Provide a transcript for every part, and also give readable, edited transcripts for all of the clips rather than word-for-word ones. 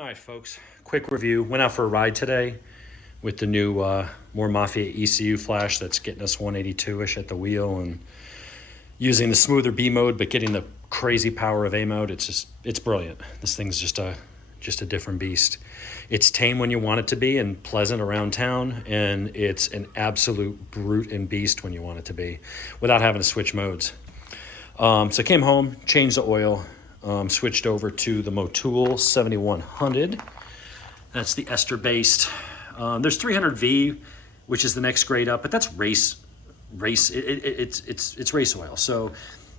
All right, folks. Quick review. Went out for a ride today with the new more Mafia ECU flash that's getting us 182-ish at the wheel and using the smoother B mode, but getting the crazy power of A mode. It's brilliant. This thing's just a different beast. It's tame when you want it to be and pleasant around town, and it's an absolute brute and beast when you want it to be without having to switch modes. So I came home, changed the oil, switched over to the Motul 7100. That's the ester based. There's 300V, which is the next grade up, but that's race. It's race oil, so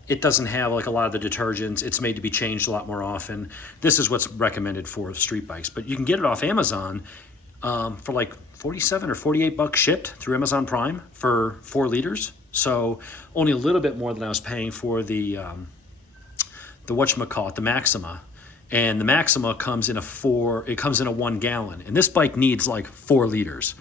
it doesn't have like a lot of the detergents. It's made to be changed a lot more often. This is what's recommended for street bikes, but you can get it off Amazon for like 47 or 48 bucks shipped through Amazon Prime for 4 liters. So only a little bit more than I was paying for the whatchamacallit, the Maxima. And the Maxima comes in a 1 gallon. And this bike needs like 4 liters.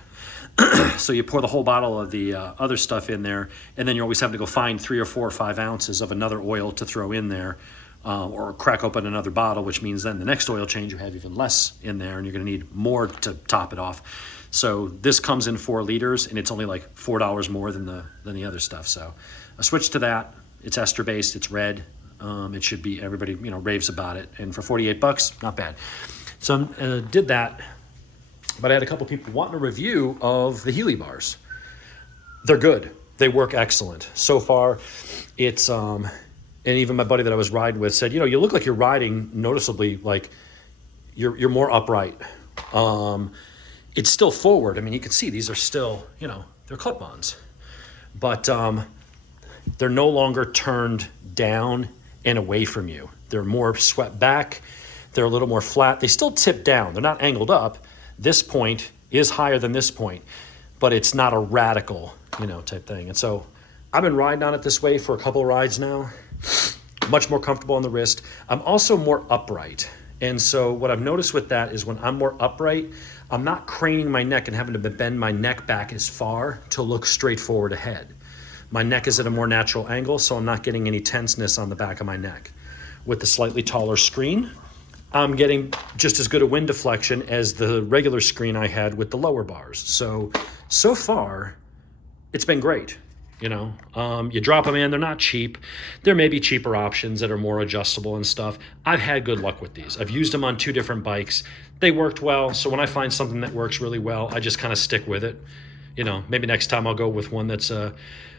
So you pour the whole bottle of the other stuff in there, and then you're always having to go find 3 or 4 or 5 ounces of another oil to throw in there, or crack open another bottle, which means then the next oil change you have even less in there, and you're gonna need more to top it off. So this comes in 4 liters, and it's only like $4 more than the other stuff. So I switched to that. It's ester based, it's red. It should be, everybody raves about it, and for 48 bucks, not bad. So did that, but I had a couple people wanting a review of the Helibars. They're good. They work excellent. So far, it's and even my buddy that I was riding with said, you look like you're riding noticeably like you're more upright. It's still forward. I mean, you can see these are still, they're clip-ons, but they're no longer turned down and away from you. They're more swept back. They're a little more flat. They still tip down. They're not angled up. This point is higher than this point, but it's not a radical, type thing. And so I've been riding on it this way for a couple of rides now. Much more comfortable on the wrist. I'm also more upright. And so what I've noticed with that is when I'm more upright, I'm not craning my neck and having to bend my neck back as far to look straight forward ahead. My neck is at a more natural angle, so I'm not getting any tenseness on the back of my neck. With the slightly taller screen, I'm getting just as good a wind deflection as the regular screen I had with the lower bars. So far, it's been great. You drop them in, they're not cheap. There may be cheaper options that are more adjustable and stuff. I've had good luck with these. I've used them on 2 different bikes. They worked well, so when I find something that works really well, I just kind of stick with it. Maybe next time I'll go with one that's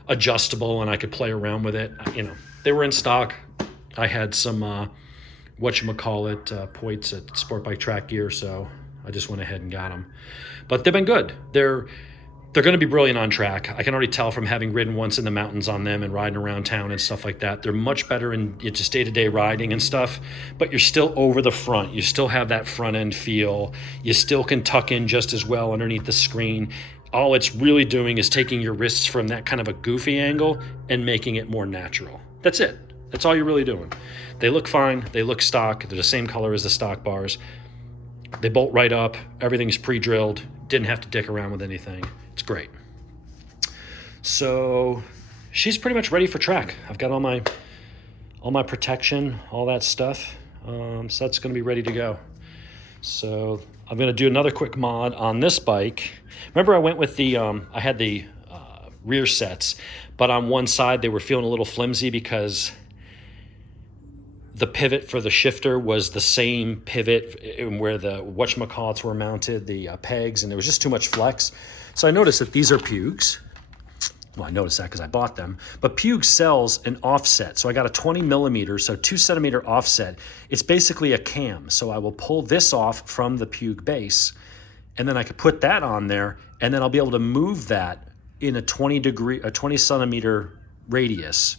adjustable and I could play around with it. They were in stock. I had some points at Sport Bike Track Gear, so I just went ahead and got them. But they've been good. They're going to be brilliant on track. I can already tell from having ridden once in the mountains on them and riding around town and stuff like that. They're much better in just day-to-day riding and stuff, but you're still over the front. You still have that front end feel. You still can tuck in just as well underneath the screen. All it's really doing is taking your wrists from that kind of a goofy angle and making it more natural. That's it. That's all you're really doing. They look fine. They look stock. They're the same color as the stock bars. They bolt right up. Everything's pre-drilled. Didn't have to dick around with anything. It's great. So she's pretty much ready for track. I've got all my protection, all that stuff. So that's going to be ready to go. So I'm going to do another quick mod on this bike. Remember I went with I had the rear sets, but on one side they were feeling a little flimsy because the pivot for the shifter was the same pivot where the whatchamacallits were mounted, the pegs, and there was just too much flex. So I noticed that these are Pugs. Well, I noticed that because I bought them. But Pug sells an offset. So I got a 20 millimeter, so 2 centimeter offset. It's basically a cam. So I will pull this off from the Pug base, and then I could put that on there, and then I'll be able to move that in a 20 centimeter radius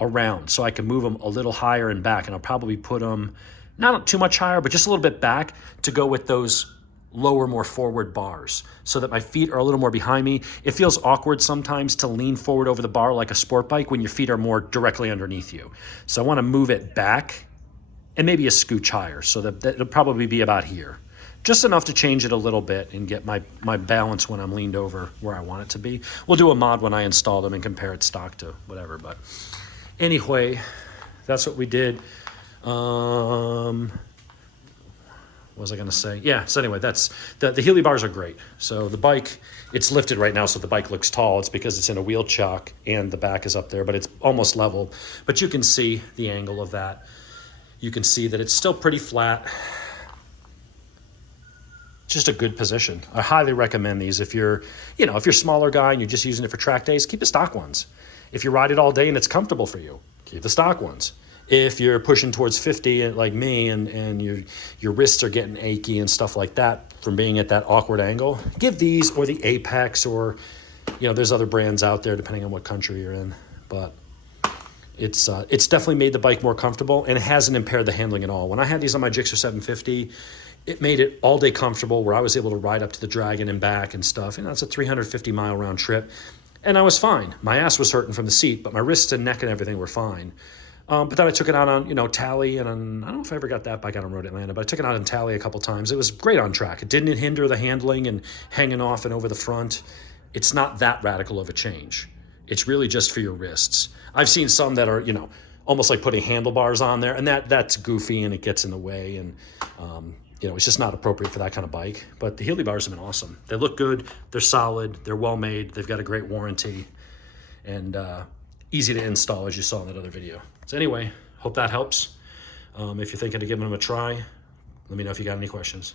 around. So I can move them a little higher and back, and I'll probably put them not too much higher, but just a little bit back to go with those lower, more forward bars so that my feet are a little more behind me. It feels awkward sometimes to lean forward over the bar like a sport bike when your feet are more directly underneath you. So I want to move it back and maybe a scooch higher so that it'll probably be about here. Just enough to change it a little bit and get my balance when I'm leaned over where I want it to be. We'll do a mod when I install them and compare it stock to whatever. But anyway, that's what we did. What was I going to say? Yeah, so anyway, that's the Helibars are great. So the bike, it's lifted right now, so the bike looks tall. It's because it's in a wheel chock and the back is up there, but it's almost level. But you can see the angle of that. You can see that it's still pretty flat. Just a good position. I highly recommend these. If you're, you know, if you're a smaller guy and you're just using it for track days, keep the stock ones. If you ride it all day and it's comfortable for you, keep the stock ones. If you're pushing towards 50 like me and your wrists are getting achy and stuff like that from being at that awkward angle, give these or the Apex, or, you know, there's other brands out there depending on what country you're in. But it's definitely made the bike more comfortable, and it hasn't impaired the handling at all. When I had these on my Gixxer 750, it made it all day comfortable where I was able to ride up to the Dragon and back and stuff. You know, it's a 350-mile round trip. And I was fine. My ass was hurting from the seat, but my wrists and neck and everything were fine. But then I took it out on, you know, Tally, and on, I don't know if I ever got that bike out on Road Atlanta, but I took it out on Tally a couple times. It was great on track. It didn't hinder the handling and hanging off and over the front. It's not that radical of a change. It's really just for your wrists. I've seen some that are, you know, almost like putting handlebars on there, and that's goofy and it gets in the way, and you know, it's just not appropriate for that kind of bike. But the Helibars have been awesome. They look good, they're solid, they're well made, they've got a great warranty, and easy to install, as you saw in that other video. So anyway, hope that helps. If you're thinking of giving them a try, let me know if you got any questions.